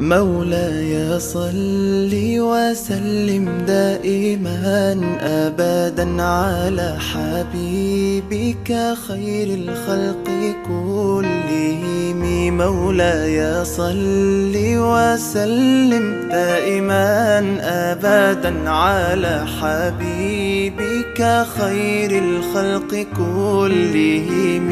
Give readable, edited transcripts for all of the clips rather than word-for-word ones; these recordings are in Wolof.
مولاي صل وسلم دائما أبدا على حبيبك خير الخلق كلهم. مولاي صل وسلم دائما أبدا على حبيبك خير الخلق كلهم.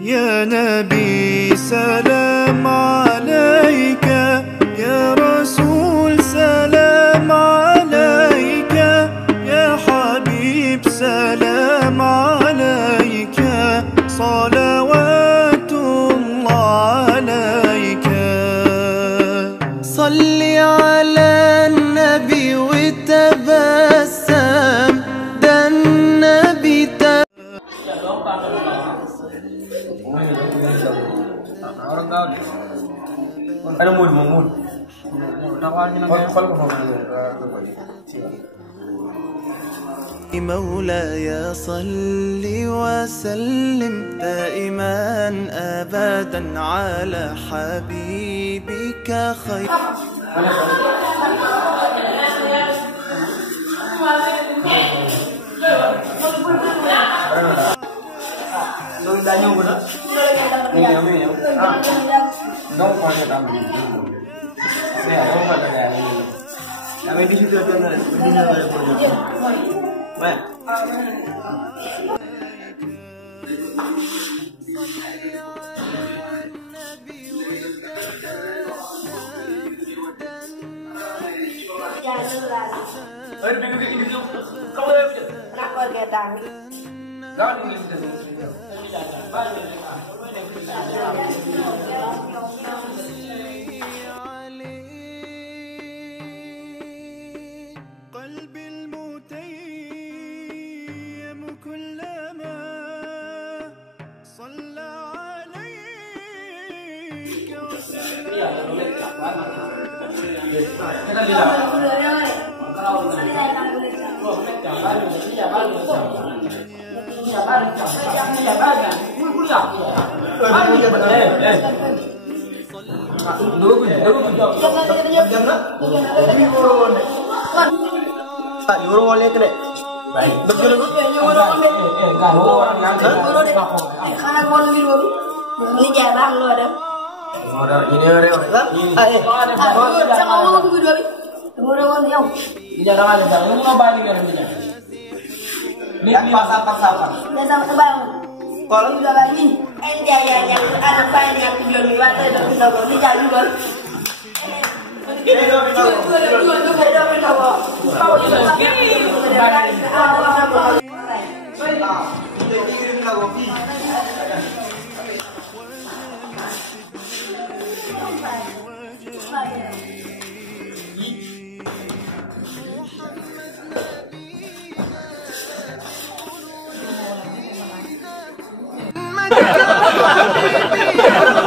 يا نبي سلام عليك، يا رسول سلام عليك، يا حبيب سلام عليك، صلوات الله عليك. صل على النبي وتبسم، ده النبي ada mul. مولاي صل وسلم دائما أبدا على حبيبك خير. قلبي المتيم كلما صلى عليك وسلم. Kalau juga lagi, yang anak bayi yang belum diwakil dan tidak boleh juga. حبيبي